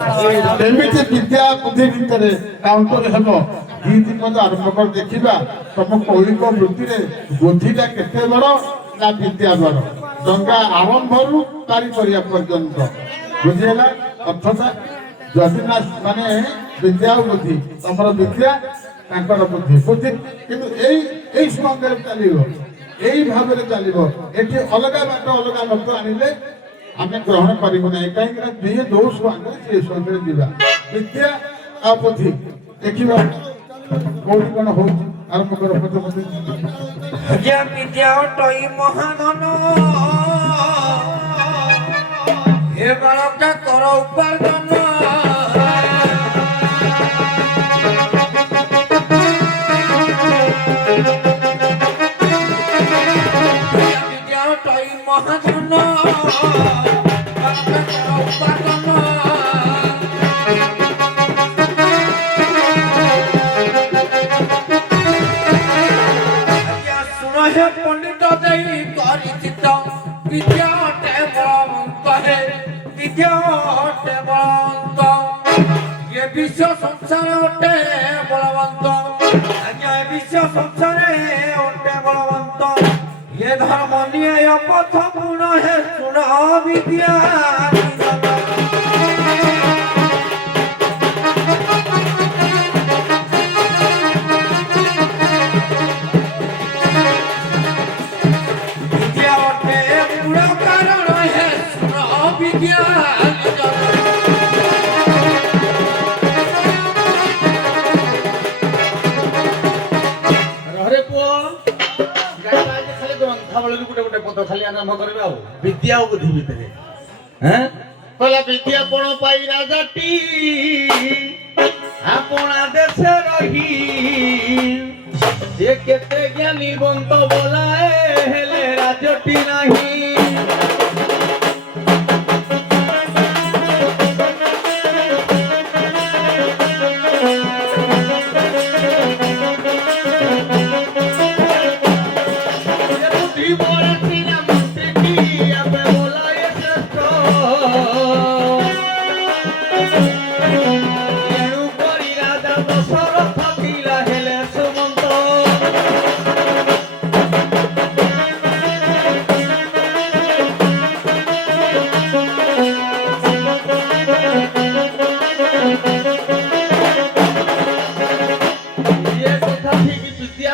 ଏମିତି ବିଦ୍ୟା ବୁଦ୍ଧି ଭିତରେ କାଉଣ୍ଟର ହେବ ଦୁଇଟି ପଦ ଆରମ୍ଭ କରି ଦେଖିବା ତମ କୌଳିକ ବୃତ୍ତିରେ ବୁଦ୍ଧିଟା କେତେ ବଡ ନା ବିଦ୍ୟା ବଡ ଡଙ୍ଗା ଆରମ୍ଭରୁ ପାରି କରିବା ପର୍ଯ୍ୟନ୍ତ ବୁଝିହେଲା ଅର୍ଥଟା ଯଦି ନା ମାନେ ବିଦ୍ୟା ଆଉ ବୁଦ୍ଧି ତମର ବିଦ୍ୟା ତାଙ୍କର ବୁଦ୍ଧି ବୁଦ୍ଧି କିନ୍ତୁ ଏଇ ସଙ୍ଗରେ ଚାଲିବ ଏଇ ଭାବରେ ଚାଲିବ ଏଠି ଅଲଗା ବାଟ ଅଲଗା ଲୋକ ଆଣିଲେ ଆମେ ଗ୍ରହଣ କରିବୁ ନାହିଁ କାହିଁକି ନା ଯିଏ ଯୋଉ ସ୍ୱାମୀ ସିଏ ସ୍ୱାମୀରେ ଯିବା ବିଦ୍ୟା ଆଉ ବୁଦ୍ଧି ଦେଖିବା କୋଉଠି କଣ ହଉଛି ଆରମ୍ଭ କର ପଦେ ପଦେ ବିଦ୍ୟା ଅଟଇ ମହାଧନ ଏ ବାଳକା କର ଉପାର୍ଜନ ବିଦ୍ୟା ଅଟଇ ମହାଧନ पंडित विद्या कहे विद्या बलवंत ये विश्व संसार अटे बलवंत आज्ञा विश्व संसार अटे बलवंत ये धर्म न्याय पथ गुण है सुना विद्या विद्या बुद्धि भितर कहला विद्या पण पाई राजाटी आपना देश रही ये केते ज्ञानी बंत बोलाए हेले राजटी नहीं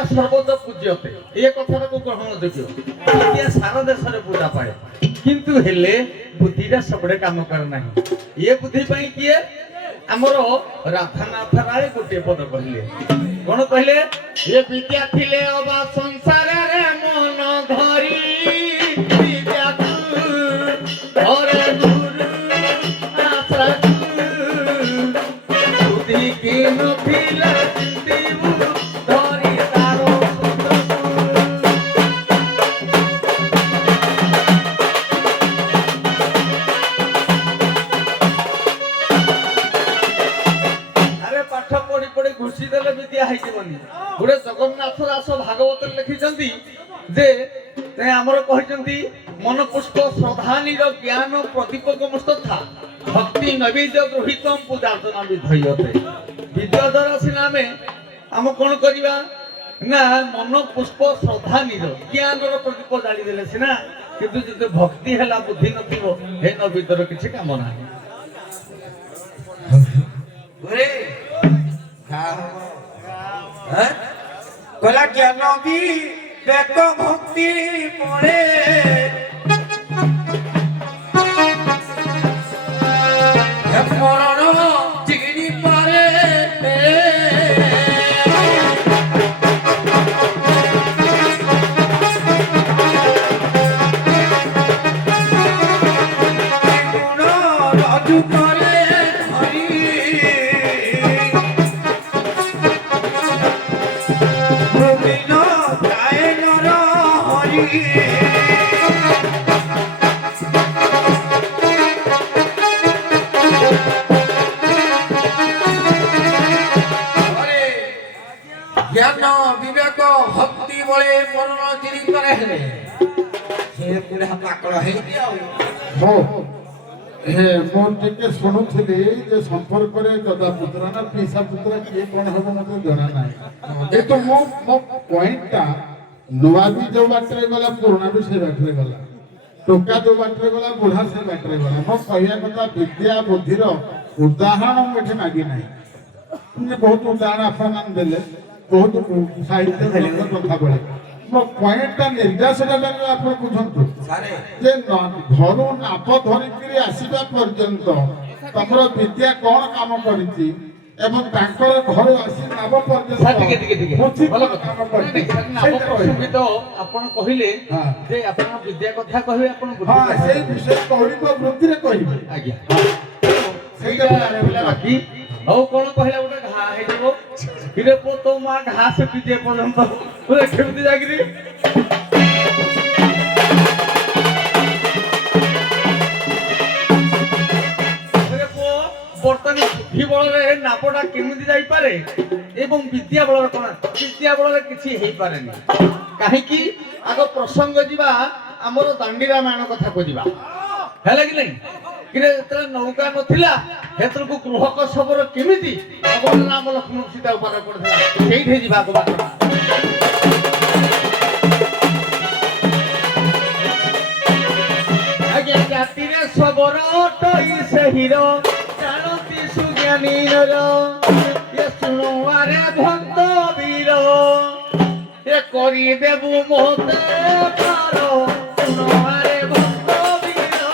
सर्वदा पूज्यते ये कथा को ग्रहण योग्य विद्या सारा देश रे पूजा पाए किंतु हेले बुद्धिटा सबडे काम कर नाही ये बुद्धि पई किए हमरो राधानाथ राय गोटे पद कहले कोन कहले ये विद्या थिले अबा संसार रे मन धरी विद्या धरे दूर आशा बुद्धि की न थिले गुड़े जगन्नाथ दास भागवत लिखिंट जे आमर कहते मन पुष्प श्रद्धानीर ज्ञान प्रदीपक मुस्तथा भक्ति नैवेद्य गृहीत पूजार्चना विधयते विद्या द्वारा सीना आम कौन करवा ना मन पुष्प श्रद्धानीर ज्ञान प्रदीप जाड़देले सीना किंतु जो भक्ति है बुद्धि नथिबो हे नैवेद्यर किसी काम ना कहला ज्ञान भी बेक भक्ति पड़े मरण चिगड़ी पारे गुण राजू करे ज्ञान विवेक भक्ति बड़े मरण चिरी करे हे से पुरा पाकड़ हे हो ହେ ମୁଁ ଟିକେ ଶୁଣୁଥିଲି ଯେ ସମ୍ପର୍କରେ ଦଦା ପୁତ୍ର ନା ପିସା ପୁତ୍ର କିଏ କଣ ହବ ମତେ ଜଣା ନାହିଁ କିନ୍ତୁ ମୋ ପଏଣ୍ଟଟା ନୂଆ ବି ଯୋଉ ବାଟରେ ଗଲା ପୁରୁଣା ବି ସେ ବାଟରେ ଗଲା ଟୋକା ଯୋଉ ବାଟରେ ଗଲା ବୁଢା ସେ ବାଟରେ ଗଲା ମୋ କହିବା କଥା ବିଦ୍ୟା ବୁଦ୍ଧିର ଉଦାହରଣ ମୁଁ ଏଠି ମାଗି ନାହିଁ ବହୁତ ଉଦାହରଣ ଆପଣମାନେ ଦେଲେ ବହୁତ ସାହିତ୍ୟ ଗ୍ରନ୍ଥ କଥା ବଳେ ମୋ ପଏଣ୍ଟଟା ନିର୍ଦ୍ଦେଶଟା ଆପଣ ବୁଝନ୍ତୁ ଯେ ଘରୁ ନାପ ଧରିକିରି ଆସିବା ପର୍ଯ୍ୟନ୍ତ ତମର ବିଦ୍ୟା କଣ କାମ କରିଛି ଏବଂ ତାଙ୍କର ଘରୁ ଆସି ନାବ ସାର୍ ଟିକେ ଟିକେ ଟିକେ ଭଲ କଥା କାମ କରିଛି ପ୍ରସଙ୍ଗିତ ଆପଣ କହିଲେ ହଁ। ଯେ ଆପଣ ବିଦ୍ୟା କଥା କହିବେ ଆପଣ ହଁ ସେଇ ବିଷୟ କୌଳିକ ବୃତ୍ତିରେ କହିବେ ଆଜ୍ଞା ସେଇଟା ରହିଲା ବାକି ଆଉ କଣ କହିଲା ଗୋଟେ ଘା ହେଇଯିବ ହିରେ ପୁଅ ତୋ ମା ଘା ସେଠି ଯେ ପର୍ଯ୍ୟନ୍ତ ପୁରା କେମିତି ଯାଇକିରି ହିରେ ପୁଅ ବର୍ତ୍ତମାନ ବୁଦ୍ଧି ବଳରେ ନାପଟା କେମିତି ଯାଇପାରେ ଏବଂ ବିଦ୍ୟା ବଳରେ କଣ ବିଦ୍ୟା ବଳରେ କିଛି ହେଇପାରେନି କାହିଁକି ଆଗ ପ୍ରସଙ୍ଗ ଯିବା ଆମର ଦାଣ୍ଡି ରାମାୟଣ କଥାକୁ ଯିବା ହେଲା କି ନାହିଁ କିରେ ଯେତେବେଳେ ନୌକା ନଥିଲା ସେତେବେଳକୁ ଗୃହ କଶ୍ୟପର କେମିତି ନାମ ଲକ୍ଷ୍ମଣ ସୀତା ଉପାର କରିଥିଲା ସେଇଠି ଯିବାକୁ ବାଟ ଆଜ୍ଞା ଜାତିରେ ସବର ଟଇ ସେ ହିର ଜାଣନ୍ତି ସୁଜ୍ଞାନୀ ନର ଏ ଶୁଣୁଆରେ ଭନ୍ତ ବୀର ଏ କରିଦେବୁ ମତେ ପାର ଶୁଣୁଆରେ ଭନ୍ତ ବୀର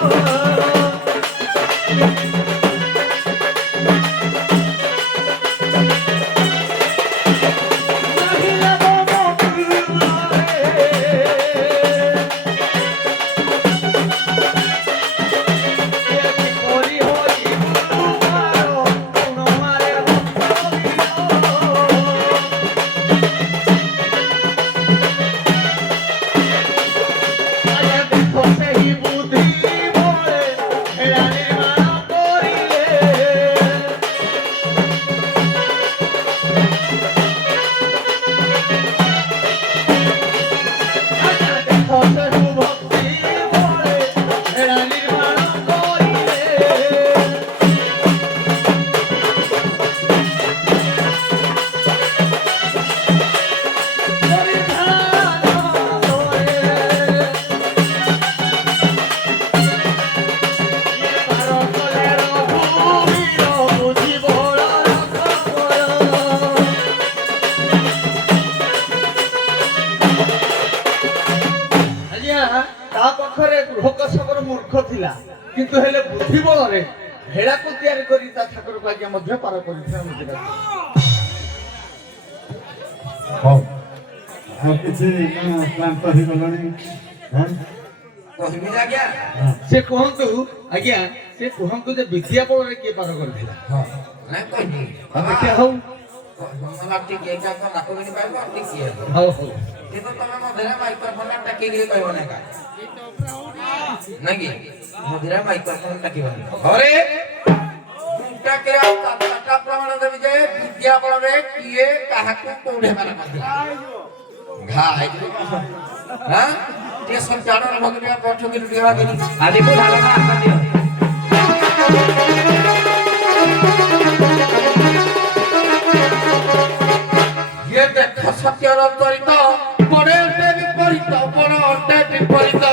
কিন্তু হেলে বুদ্ধি বଳରେ হেড়াକୁ ତିଆରି କରି ତା ଠାକୁରକୁ ଆଜ୍ଞା ମଧ୍ୟ ପାର କରିଥିଲା ହଉ ଆଉ କିଛି କ୍ଳାନ୍ତ ହେଇଗଲାଣି କହିବି ଆଜ୍ଞା ସେ କୁହନ୍ତୁ ଆଜ୍ଞା ସେ କୁହନ୍ତୁ ଯେ ବିଦ୍ୟା ବଳରେ କିଏ ପାର କରିଥିଲା ନାଇଁ କହିବି ଦେଖିଆ ହଉ ଟିକେ ନାକ ବିନି ପାଇବ ଟିକେ ହଉ ହଉ କିନ୍ତୁ ତମେ ମଝିରେ ମାଇକ୍ରୋଫୋନ ଟାକିକିରି କହିବ ନାଇଁ କା ନାଇଁ କି ମଝିରେ ମାଇକ୍ରୋଫୋନ ଟାକିବନି ଘରେ ଟାକିରା କାଟା ପ୍ରମାଣ ଦେବି ଯେ ବିଦ୍ୟା ବଳରେ କିଏ କାହାକୁ କୋଉଠି ମାର କରିଥିଲା ଘା ହେଇଯିବ ହଁ ଟିକେ ସଞ୍ଚାଳନ ଭଗିବା ବୈଠକରେ ଟିକେ ଭାବିନି ଆଜି ଭଲ ନା ଆଜି ये देखो सत्यर चरित बड़े विपरीत बड़ विपरीत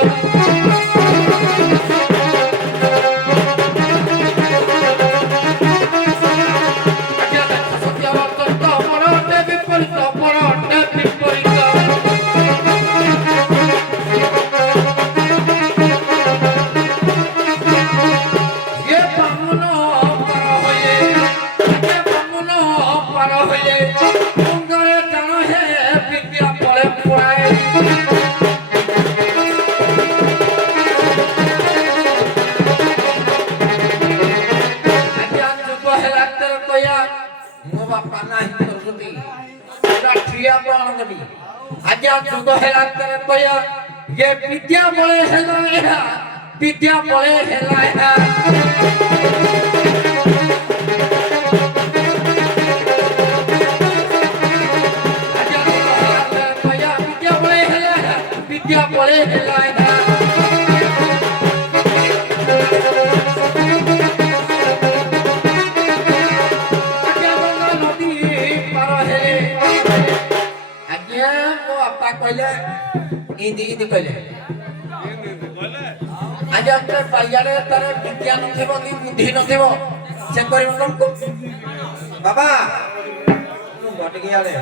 ये विद्या बड़े हेला विद्या बड़े हेला विद्या बड़े हेला କହିଲେ ଇନ୍ତି କହିଲେ ଆଜି ଆପଣ ପାଇଆରେ ତାର ବିଦ୍ୟା ନଥିବ କି ବୁଦ୍ଧି ନଥିବ ସେ କରିବ କଣ ବାବା ଟିକେ ଆଡେ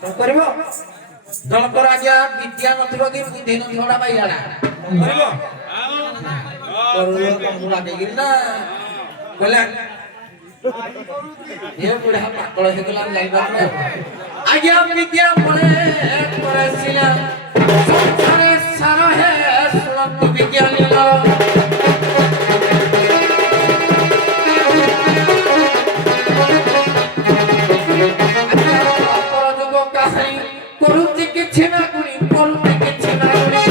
କଣ କରିବ ଜଣଙ୍କର ଆଜ୍ଞା ବିଦ୍ୟା ନଥିବ କି ବୁଦ୍ଧି ନଥିବ ନା ପାଇଆଡା କରିବ ଲାଗିକିରି ନା କହିଲେ ଏ ବୁଢା ପାକଳ ହେଇଗଲା ଜାଣିପାରୁନି ଆଜ୍ଞା ବିଦ୍ୟା ପড়ে করে সিনা সংসারে সারা হে শুনন্তু বিজ্ঞানী অপরাধ কাহিনী করুতি কিছু না করি করুতি কিছু না করি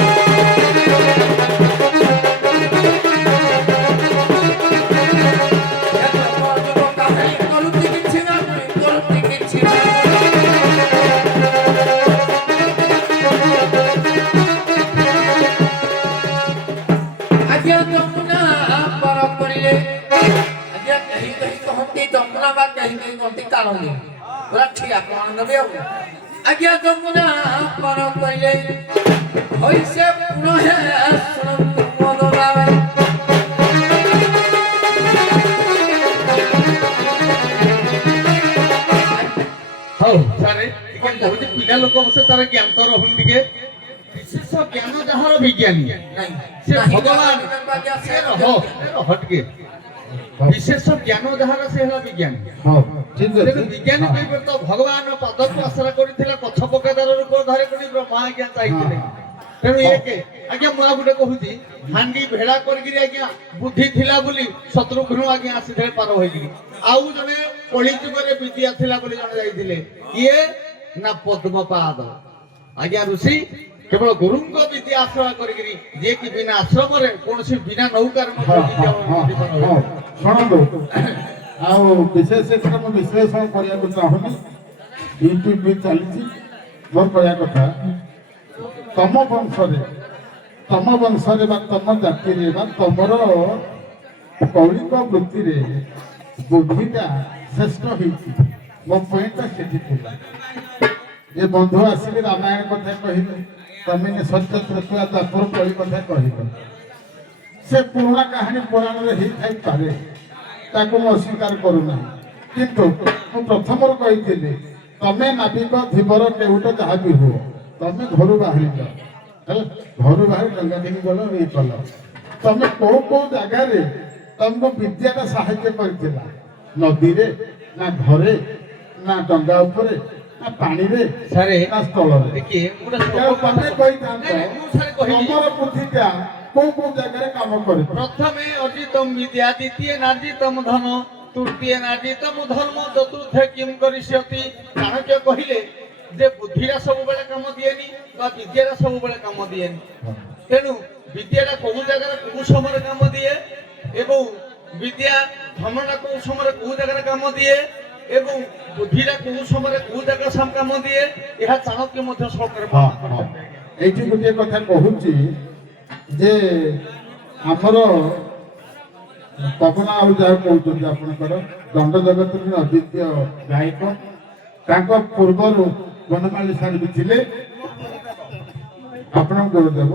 আজ্ঞা যমুনা পার করিলে হইছে পুনহে শুনন্তু মনোভাবে ହଉ ସାରେ ଟିକେ କହୁଛି ପିଲା ଲୋକ ବସେ ତାର ଜ୍ଞାନ ତ ରହୁନି ଟିକେ ବିଶେଷ ଜ୍ଞାନ ଯାହାର ବିଜ୍ଞାନୀ ସେ ଭଗବାନ ସେ ରହ ଟିକେ ବିଶେଷ ଜ୍ଞାନ ଯାହାର ସେ ହେଲା ବିଜ୍ଞାନୀ ତେଣୁ ବିଜ୍ଞାନୀ କହିବେ ତ ଭଗବାନ ପାଦକୁ ଆଶ୍ରା କରିଥିଲା ପଛ ପକେଦାର ରୂପ ଧରି କରି ବ୍ରହ୍ମା ଆଜ୍ଞା ଚାହିଁଥିଲେ ତେଣୁ ଏକେ ଆଜ୍ଞା ମୁଁ ଆଉ ଗୋଟେ କହୁଛି ହାଣ୍ଡି ଭେଳା କରିକିରି ଆଜ୍ଞା ବୁଦ୍ଧି ଥିଲା ବୋଲି ଶତ୍ରୁଘ୍ନ ଆଜ୍ଞା ଆସିଥିଲେ ପାର ହୋଇକିରି ଆଉ ଜଣେ କଳି ଯୁଗରେ ବିଦ୍ୟା ଥିଲା ବୋଲି ଜଣେ ଯାଇଥିଲେ ଇଏ ନା ପଦ୍ମପାଦ ଆଜ୍ଞା ଋଷି କେବଳ ଗୁରୁଙ୍କ ବିଦ୍ୟା ଆଶ୍ରୟ କରିକିରି ଯିଏ କି ବିନା ଆଶ୍ରମରେ କୌଣସି ବିନା ନୌକାରେ ଶୁଣନ୍ତୁ ଆଉ ବିଶେଷ ଏଥିରେ ମୁଁ ବିଶ୍ଳେଷଣ କରିବାକୁ ଚାହୁଁନି ୟୁଟ୍ୟୁବ ବି ଚାଲିଛି ମୋର କହିବା କଥା ତମ ବଂଶରେ ବା ତମ ଜାତିରେ ବା ତମର କୌଳିକ ବୃତ୍ତିରେ ବୁଦ୍ଧିଟା ଶ୍ରେଷ୍ଠ ହେଇଛି ମୋ ପଏଣ୍ଟଟା ସେଠି ଥିଲା ଏ ବନ୍ଧୁ ଆସିକି ରାମାୟଣ କଥା କହିଲେ ତମେ ସତ୍ୟ ତୃତୀୟ ଦ୍ୱାପର କଳି କଥା କହିବ ସେ ପୁରୁଣା କାହାଣୀ ପୁରାଣରେ ହେଇଥାଇପାରେ ତାକୁ ମୁଁ ଅସ୍ୱୀକାର କରୁନାହିଁ କିନ୍ତୁ ମୁଁ ପ୍ରଥମରୁ କହିଥିଲି ତମେ ନାବିକ ଧୀବର କେଉଟ ଯାହା ବି ହୁଅ ତମେ ଘରୁ ବାହାରିଲ ହେଲା ଘରୁ ବାହାରି ଡଙ୍ଗା ନେଇକି ଗଲ ଇଏ କଲ ତମେ କୋଉ କୋଉ ଜାଗାରେ ତମକୁ ବିଦ୍ୟାଟା ସାହାଯ୍ୟ କରିଥିଲା ନଦୀରେ ନା ଘରେ ନା ଡଙ୍ଗା ଉପରେ ନା ପାଣିରେ ନା ସ୍ଥଳରେ ତମେ କହିଥାନ୍ତ ତମର ବୁଦ୍ଧିଟା କୋଉ କୋଉ ଜାଗାରେ କାମ କରିବ ପ୍ରଥମେ ଅଜିତମ ବିଦ୍ୟା ଦ୍ୱିତୀୟ ନାର୍ଜିତମ ଧନ ତୃତୀୟ ନାର୍ଜିତମ ଧର୍ମ ଚତୁର୍ଥ କିମ୍ କରିଷ୍ୟତି ଚାଣକ୍ୟ କହିଲେ ଯେ ବୁଦ୍ଧିଟା ସବୁବେଳେ କାମ ଦିଏନି ବା ବିଦ୍ୟାଟା ସବୁବେଳେ କାମ ଦିଏନି ତେଣୁ ବିଦ୍ୟାଟା କୋଉ ଜାଗାରେ କୋଉ ସମୟରେ କାମ ଦିଏ ଏବଂ ବିଦ୍ୟା ଧନଟା କୋଉ ସମୟରେ କୋଉ ଜାଗାରେ କାମ ଦିଏ ଏବଂ ବୁଦ୍ଧିଟା କୋଉ ସମୟରେ କୋଉ ଜାଗାରେ କାମ ଦିଏ ଏହା ଚାଣକ୍ୟ ମଧ୍ୟ ସହକାରେ ଏଇଠି ଗୋଟିଏ କଥା କହୁଛି ଯେ ଆମର ପବନ ଆଉ ଯାହା କହୁଛନ୍ତି ଆପଣଙ୍କର ଦଣ୍ଡ ଜଗତରେ ଅଦ୍ୱିତୀୟ ଗାୟକ ତାଙ୍କ ପୂର୍ବରୁ ବନମାଳୀ ସାର୍ ବି ଥିଲେ ଆପଣଙ୍କ ଗୁରୁଦେବ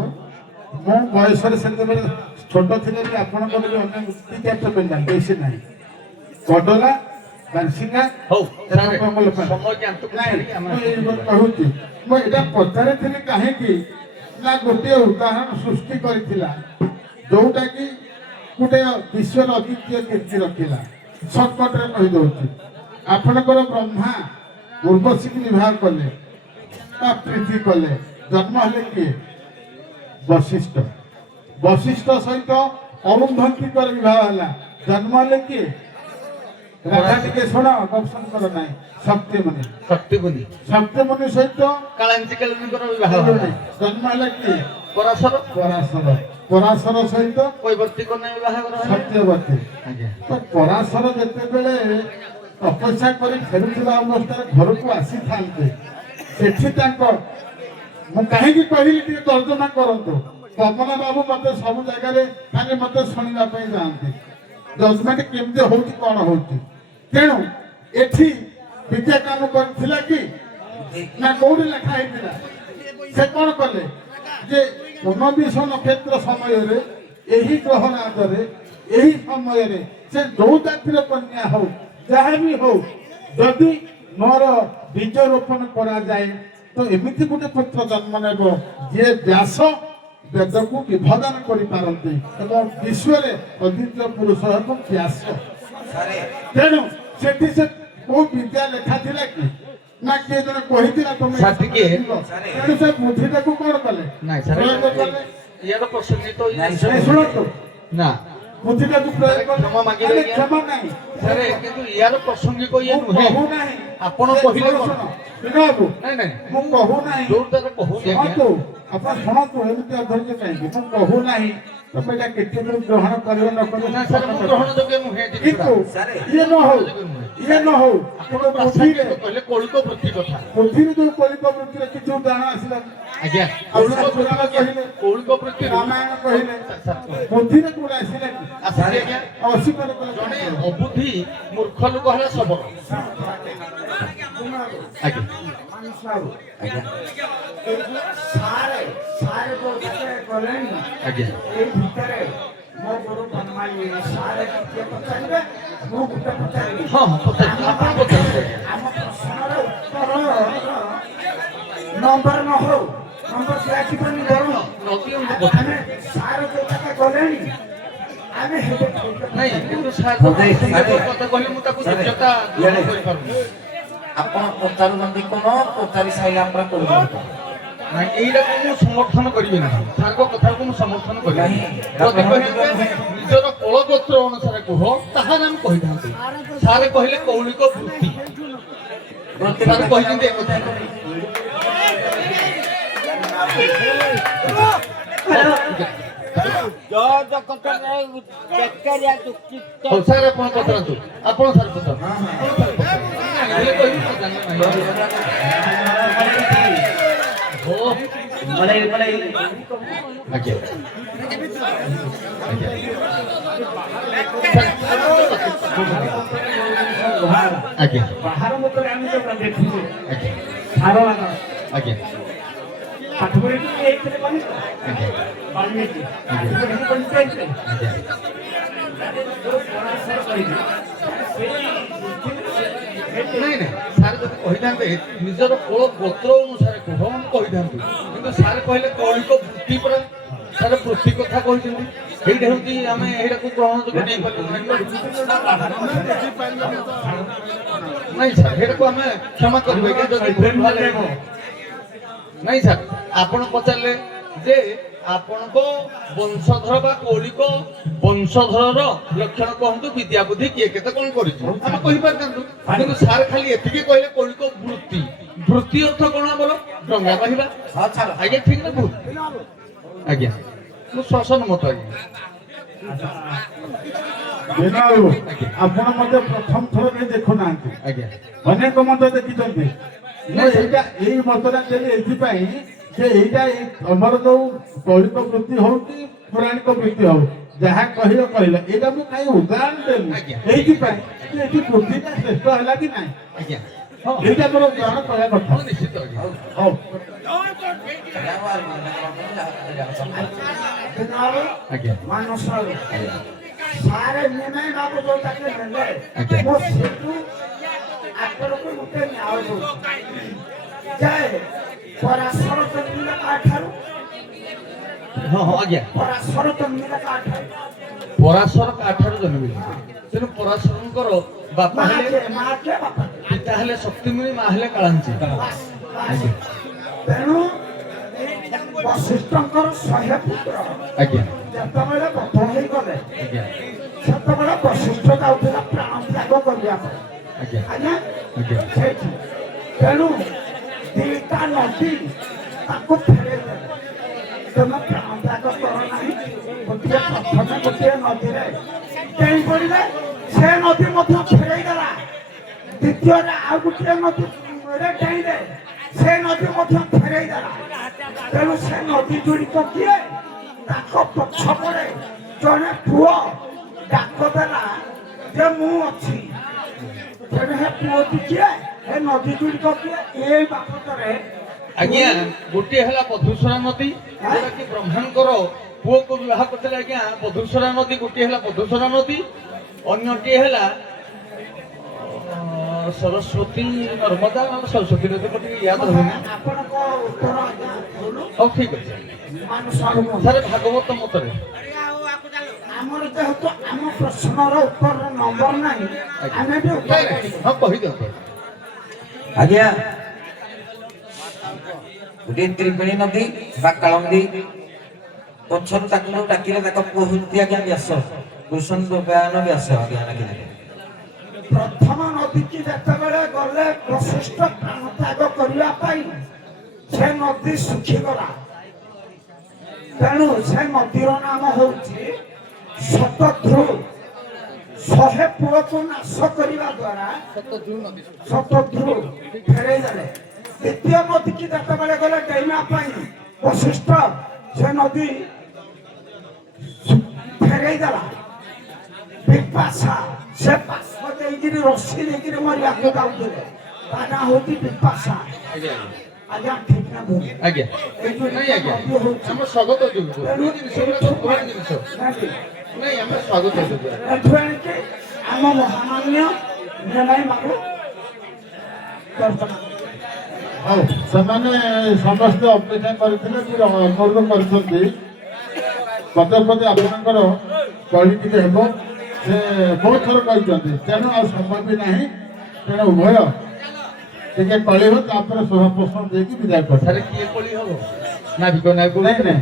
ମୋ ବୟସରେ ସେତେବେଳେ ଛୋଟ ଥିଲେ ବି ଆପଣଙ୍କର ବି ଅନ୍ୟ ମୂର୍ତ୍ତି ଟାଇପ୍ର ପିଲା ବେଶୀ ନାହିଁ କଡଲା ବାଂଶିକା କହୁଛି ମୁଁ ଏଇଟା ପଚାରିଥିଲି କାହିଁକି ନା ଗୋଟିଏ ଉଦାହରଣ ସୃଷ୍ଟି କରିଥିଲା ଯୋଉଟା କି ଗୋଟେ ବିଶ୍ୱର ଅଦ୍ୱିତୀୟ କୀର୍ତ୍ତି ରଖିଲା ସର୍ଟକଟରେ କହିଦଉଛି ଆପଣଙ୍କର ବ୍ରହ୍ମା ଉର୍ବଶୀକି ବିବାହ କଲେ ବା ପ୍ରୀତି କଲେ ଜନ୍ମ ହେଲେ କିଏ ବଶିଷ୍ଠ ବଶିଷ୍ଠ ସହିତ ଅରୁନ୍ଧତୀଙ୍କର ବିବାହ ହେଲା ଜନ୍ମ ହେଲେ କିଏ ରାଧା ଟିକେ ଶୁଣ ଅପସନ କର ନାହିଁ ଶକ୍ତିମୁନି ସହିତ କାଳାଂଶୀଙ୍କର ବିବାହ ଜନ୍ମ ହେଲା କିଏ ପରାଶର ସହିତ କୈବର୍ତ୍ତିକ ବିବାହ ସତ୍ୟବତୀ ତ ପରାଶର ଯେତେବେଳେ ତପସ୍ୟା କରି ଫେରୁଥିବା ଅବସ୍ଥାରେ ଘରକୁ ଆସିଥାନ୍ତେ ସେଠି ତାଙ୍କ ମୁଁ କାହିଁକି କହିଲି ଟିକେ ତର୍ଜମା କରନ୍ତୁ ପବନ ବାବୁ ମତେ ସବୁ ଜାଗାରେ ଖାଲି ମତେ ଶୁଣିବା ପାଇଁ ଯାଆନ୍ତି ଜଜମେଣ୍ଟ କେମିତି ହଉଛି କଣ ହଉଛି ତେଣୁ ଏଠି ବିଦ୍ୟା କାମ କରିଥିଲା କି ନା କୋଉଠି ଲେଖା ହେଇଥିଲା ସେ କ'ଣ କଲେ ଯେ 29 ନକ୍ଷତ୍ର ସମୟରେ ଏହି ଗ୍ରହଣାଦରେ ଏହି ସମୟରେ ସେ ଯୋଉ ଜାତିର କନ୍ୟା ହଉ ଯାହା ବି ହଉ ଯଦି ମୋର ବୀଜ ରୋପଣ କରାଯାଏ ତ ଏମିତି ଗୋଟେ ପୁତ୍ର ଜନ୍ମ ନେବ ଯିଏ ବ୍ୟାସ ବେଦକୁ ବିଭଜନ କରିପାରନ୍ତି ଏବଂ ବିଶ୍ୱରେ ଅଦ୍ୱିତୀୟ ପୁରୁଷ ହେବ ବ୍ୟାସ। ତେଣୁ ସେଠି ସେ କୋଉ ବିଦ୍ୟା ଲେଖା ଥିଲା କି ନା କିଏ ଜଣେ କହିଥିଲା ତମେ ସାର୍ ଟିକେ ତେଣୁ ସେ ବୁଦ୍ଧିଟାକୁ କ'ଣ କଲେ ନାଇଁ ସାର୍ ପ୍ରୟୋଗ କଲେ। ইয়ার প্রসঙ্গে তো ନାଇଁ ଶୁଣନ୍ତୁ না ବୁଦ୍ଧିଟାକୁ ପ୍ରୟୋଗ କଲେ କ୍ଷମା ମାଗିଲେ ଆରେ ଆଜ୍ଞା। କ୍ଷମା ନାହିଁ ସାର୍ କିନ୍ତୁ ইয়ার প্রসঙ্গিক ইয়ে ମୁଁ নুহে କହୁନାହିଁ ଆପଣ ସେ- କହିଲେ ଶୁଣ, କ'ଣ? ଶୁଣ, ବିନୟବାବୁ, ନାଇଁ ନାଇଁ ମୁଁ କହୁନାହିଁ ଯୋଉ ଦ୍ୱାରା କହୁନି ଆଜ୍ଞା ଶୁଣନ୍ତୁ ଆପଣ ଶୁଣନ୍ତୁ ଏମିତି ଅଧୈର୍ଯ୍ୟ କାହିଁକି ମୁଁ କହୁନାହିଁ ତମେ ଏଇଟା କେତେ ଦୂର ଗ୍ରହଣ କରିବ ନ କରିବ না স্যার ମୁଁ ଗ୍ରହଣ ଯୋଗ୍ୟ ନୁହେଁ କିନ୍ତୁ ଜିନିଷଟା। ଇଏ ନ ହଉ ଇଏ ନ ହଉ ଆପଣ ବୁଦ୍ଧିରେ କହିଲେ କୌଳିକ ବୃତ୍ତି କଥା ବୁଦ୍ଧିରେ ଯୋଉ କଳିକ ବୃତ୍ତିରେ କିଛି ଉଦାହରଣ ଆସିଲା ଆଜ୍ଞା କୌଳିକ ପୁରାଣ କହିଲେ କୌଳିକ ବୃତ୍ତି ରାମାୟଣ କହିଲେ ସାର୍ ବୁଦ୍ଧିରେ କୋଉଟା ଆସିଲା କି ଆସିଲେ ଆଜ୍ଞା ଅସ୍ୱୀକାର ଜଣେ କଲେ ଅବୁଦ୍ଧି ମୂର୍ଖ ଲୋକ ହେଲା ସବଳ ଆଜ୍ଞା ଆଜ୍ଞା ସାରେ ବହୁତ କଲେଣି ଆଜ୍ଞା ଏଇ ଭିତରେ ମୋ ଗୁରୁ ବନମାଳି ସାରେ କିଏ ପଚାରିବେ ମୁଁ ଗୋଟେ ପଚାରିବି ହଁ ହଁ ପଚାରିବେ ଆପଣ ପଚାରିବେ ଆମ ପ୍ରଶ୍ନର ଉତ୍ତର ନମ୍ବର ନ ହଉ ନମ୍ବର ଦିଆଯିବନି ବରଂ ନଦୀ ଆମେ ସାରେ ଯୋଉଟା କଲେଣି ଆମେ ହେବେ ନାଇଁ କିନ୍ତୁ ସାର୍ କଥା କହିଲେ ମୁଁ ତାକୁ ଯୋଗ୍ୟତା ଗ୍ରହଣ କରିପାରୁନି ଆପଣ ପଚାରୁଛନ୍ତି କ'ଣ ପଚାରି ସାରିଲା ପରେ କରୁଛନ୍ତି ନାଇଁ ଏଇଟାକୁ ମୁଁ ସମର୍ଥନ କରିବି ନାହିଁ ସାର୍ଙ୍କ କଥାକୁ ମୁଁ ସମର୍ଥନ କରିବି ନାହିଁ ଯଦି କହିବେ ନିଜର କଳଗୋତ୍ର ଅନୁସାରେ କୁହ ତାହା ଆମେ କହିଥାନ୍ତୁ ସାର୍ କହିଲେ କୌଳିକ ବୃତ୍ତି ସାର୍ କହିଛନ୍ତି ଏ କଥା ହଉ ସାର୍ ଆପଣ ପଚାରନ୍ତୁ ଆପଣ ସାର୍ ପଚାରନ୍ତୁ ହେଲେ କହିବି ମୁଁ ଜାଣିବି ନାହିଁ ଓ ଆଜ୍ଞା ଆଜ୍ଞା ବାହାର ମତରେ ଆମେ ତ ଦେଖିଛୁ ଆଜ୍ଞା ସାର ଆଜ୍ଞା ପାଠ ପଢିକି ଏଇଥିରେ ବନି ଆଜ୍ଞା ବାଲ୍ମୀକି ଆଜ୍ଞା ପଞ୍ଚାୟତରେ ଆଜ୍ଞା ଯୋଉ ପରାଶର କହିଲେ ନାଇଁ ନାଇଁ ସାର୍ ଯଦି କହିଥାନ୍ତେ ନିଜର କୋଳ ଗୋତ୍ର ଅନୁସାରେ କୁହ ମୁଁ କହିଥାନ୍ତୁ କିନ୍ତୁ ସାର୍ କହିଲେ କୌଳିକ ବୃତ୍ତି ପରା ସାର୍ ବୃତ୍ତି କଥା କହିଛନ୍ତି ସେଇଟା ହେଉଛି ଆମେ ଏଇଟାକୁ ଗ୍ରହଣ ଯୋଗ୍ୟ ନେଇପାରିବୁ ନାଇଁ ସାର୍ ସେଇଟାକୁ ଆମେ କ୍ଷମା କରିବେ କି ଯଦି ଭୁଲ ଭାଲ ହେବ ନାଇଁ ସାର୍ ଆପଣ ପଚାରିଲେ ଯେ ଆପଣଙ୍କ ବଂଶଧର ବା କୌଳିକ ବଂଶଧରର ଲକ୍ଷଣ କୁହନ୍ତୁ ବିଦ୍ୟା ବୁଦ୍ଧି କିଏ କେତେ କ'ଣ କରିଛି ଆମେ କହିପାରିଥାନ୍ତୁ କିନ୍ତୁ ସାର୍ ଖାଲି ଏତିକି କହିଲେ କୌଳିକ ବୃତ୍ତି ବୃତ୍ତି ଅର୍ଥ କ'ଣ ଆମର ଡଙ୍ଗା ବାହିବା ହଁ ଛାଡ଼ ଆଜ୍ଞା ଠିକ ନା ଭୁଲ ଆଜ୍ଞା ମୁଁ ଶାସନ ମତ ଆଜ୍ଞା ବିନୟବାବୁ ଆପଣ ମତେ ପ୍ରଥମ ଥରରେ ଦେଖୁନାହାନ୍ତି ଆଜ୍ଞା ଅନେକ ମତ ଦେଖିଛନ୍ତି ମୁଁ ଏଇଟା ଏଇ ମତଟା ଦେଲି ଏଥିପାଇଁ ଯେ ଏଇଟା ଆମର ଯୋଉ କୌଳିକ ବୃତ୍ତି ହଉ କି ପୌରାଣିକ ବୃତ୍ତି ହଉ ଯାହା କହିଲ ଏଇଟା ମୁଁ କାହିଁ ଉଦାହରଣ ଦେଲି ଆଜ୍ଞା। ଏଇଥିପାଇଁ ଯେ ଏଠି ବୃତ୍ତିଟା ଶ୍ରେଷ୍ଠ ହେଲା କି ନାହିଁ ଆଜ୍ଞା ହଁ ଏଇଟା ମୋର ଉଦାହରଣ କହିବା କଥା ହଁ ନିଶ୍ଚିତ ଆଜ୍ଞା ହଉ ଆଜ୍ଞା ମାନସ ସାରେ ନେମେ ବାବୁ ଯୋଉଟାকে ନେଲେ ଆଜ୍ଞା। ମୋ ସେଠୁ ଆପଣଙ୍କୁ ଗୋଟେ ନ୍ୟାୟ ଦଉଛି ଯାଏ ପରାଶର ଜନ୍ମିଲା କାଠାରୁ ହଁ ହଁ ଆଜ୍ଞା ପରାଶର ଜନ୍ମିଲା କାଠାରୁ ପରାଶର କାଠାରୁ ଜନ୍ମିଲେ ତେଣୁ ପରାଶରଙ୍କର ବାପା ହେଲେ ମା କେ ବାପା ପିତା ହେଲେ ଶକ୍ତିମୁନି ମା ହେଲେ କାଳାଞ୍ଚି ଆଜ୍ଞା ତେଣୁ ବଶିଷ୍ଠଙ୍କର 100 ପୁତ୍ର ଆଜ୍ଞା ଯେତେବେଳେ ବଧ ହେଇଗଲେ ଆଜ୍ଞା ସେତେବେଳେ ବଶିଷ୍ଠ ଯାଉଥିଲା ପ୍ରାଣ ତ୍ୟାଗ କରିବା ପାଇଁ ଆଜ୍ଞା ଆଜ୍ଞା ଆଜ୍ଞା ସେଇଠି ତେଣୁ ଦିଟା ନଦୀ ତାକୁ ଫେରେଇ ଦେଲେ ତମେ ପ୍ରାଣ ତ୍ୟାଗ କର ନାହିଁ ଗୋଟିଏ ପ୍ରଥମେ ଗୋଟିଏ ନଦୀରେ ଡେଇଁ ପଡ଼ିଲେ ସେ ନଦୀ ମଧ୍ୟ ଫେରେଇ ଦେଲା ଦ୍ୱିତୀୟରେ ଆଉ ଗୋଟିଏ ନଦୀରେ ଡେଇଁଲେ ସେ ନଦୀ ମଧ୍ୟ ଫେରେଇ ଦେଲା ତେଣୁ ସେ ନଦୀ ଗୁଡ଼ିକ କିଏ ତାଙ୍କ ପଛପଟେ ଜଣେ ପୁଅ ଡାକ ଦେଲା ଯେ ମୁଁ ଅଛି ତେଣୁ ହେ ପୁଅଟି କିଏ ଏ ନଦୀ ଗୁଡ଼ିକ କିଏ ଏଇ ବାପତରେ ଆଜ୍ଞା ଗୋଟିଏ ହେଲା ବଧୂସରା ନଦୀ ଯୋଉଟା କି ବ୍ରହ୍ମାଙ୍କର ପୁଅକୁ ବିବାହ କରିଥିଲେ ଆଜ୍ଞା ବଧୂସରା ନଦୀ, ଗୋଟିଏ ହେଲା ବଧୂସରା ନଦୀ, ଅନ୍ୟଟିଏ ହେଲା ସରସ୍ୱତୀ ନର୍ମଦା ସରସ୍ୱତୀ ନଦୀ ଟିକେ ୟାଦ ରହୁନି। ଆପଣଙ୍କ ଉତ୍ତର ଆଜ୍ଞା ଭୁଲ। ହଉ ଠିକ ଅଛି ମାନସାର ସାର୍ ଭାଗବତ ମତରେ ଆମର ଯେହେତୁ ଆମ ପ୍ରଶ୍ନର ଉତ୍ତର ନମ୍ବର ନାହିଁ ଆମେ ବି ଉତ୍ତର କରିବୁ। ହଁ କହିଦିଅନ୍ତୁ। ଆଜ୍ଞା ଗୋଟିଏ ତ୍ରିବେଣୀ ନଦୀ ବା କାଳନ୍ଦୀ ପଛରୁ ତାକୁ ଡାକିଲେ ତାଙ୍କ ପୁଅ ହଉଛି ଆଜ୍ଞା ବ୍ୟାସ, କୃଷ୍ଣ ବ୍ୟାୟନ ବ୍ୟାସ ଆଜ୍ଞା ଡାକିଲେ। ପ୍ରଥମ ନଦୀକି ଯେତେବେଳେ ଗଲେ ବଶିଷ୍ଠ ପ୍ରାଣ ତ୍ୟାଗ କରିବା ପାଇଁ ସେ ନଦୀ ଶୁଖିଗଲା। ତେଣୁ ସେ ନଦୀର ନାମ ହେଉଛି ଶତଧୃ। 100 ପୁଅକୁ ନାଶ କରିବା ଦ୍ୱାରା ଶତଧୃ ଫେରେଇ ଦେଲେ। ଦ୍ୱିତୀୟ ନଦୀକି ଯେତେବେଳେ ଗଲେ ଡେଇଁବା ପାଇଁ ବଶିଷ୍ଠ ସେ ନଦୀ ଫେରେଇ ଦେଲା। ବିପାଶା ସେ ପାଶ ଦେଇକିରି ରସି ଦେଇକିରି ମରିବାକୁ ଯାଉଥିଲେ, ତା ନାଁ ହଉଛି ବିପାଶା। ଆଜ୍ଞା ଠିକ ନା ଭୁଲ? ଆଜ୍ଞା ନାଇଁ ଆଜ୍ଞା ଆମ ସ୍ୱାଗତ ଯୋଗ୍ୟ ଯୋଉ ଜିନିଷ ଗୁଡାକ ପୁରାଣ ଜିନିଷ ନାଇଁ ଆମେ ସ୍ୱାଗତ ଯୋଗ୍ୟ। ଏଠୁ ଆଣିକି ଆମ ମହାମାନ୍ୟ ଜେନାଇ ବାବୁ ଦର୍ଶନ ହଉ ସେମାନେ ସମସ୍ତେ ଅପେକ୍ଷା କରିଥିଲେ କି ଅନୁରୋଧ କରିଛନ୍ତି ପଦେ ପଦେ ଆପଣଙ୍କର କଳି ଟିକେ ହେବ। ସେ ବହୁତ ଥର କହିଛନ୍ତି, ତେଣୁ ଆଉ ସମୟ ବି ନାହିଁ, ତେଣୁ ଉଭୟ ଟିକେ କଳି ହେବ ତାପରେ ସଭା ପ୍ରଶ୍ନ ଦେଇକି ବିଦାୟ ସାର୍ କରିବେ। କିଏ କଳି ହବ ନାବିକ ନାୟକ ନାଇଁ ନାଇଁ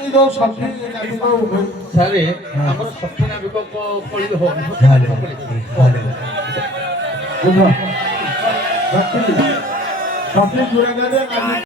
ଏଇ ଯୋଉ ସଖୀ ନାବିକ ଉଭୟ ସାରେ ଆମର ସଖୀ ନାବିକ କଳି ହବ ବୁଝ ସଖୀ ସଖୀ ଦୂରରେ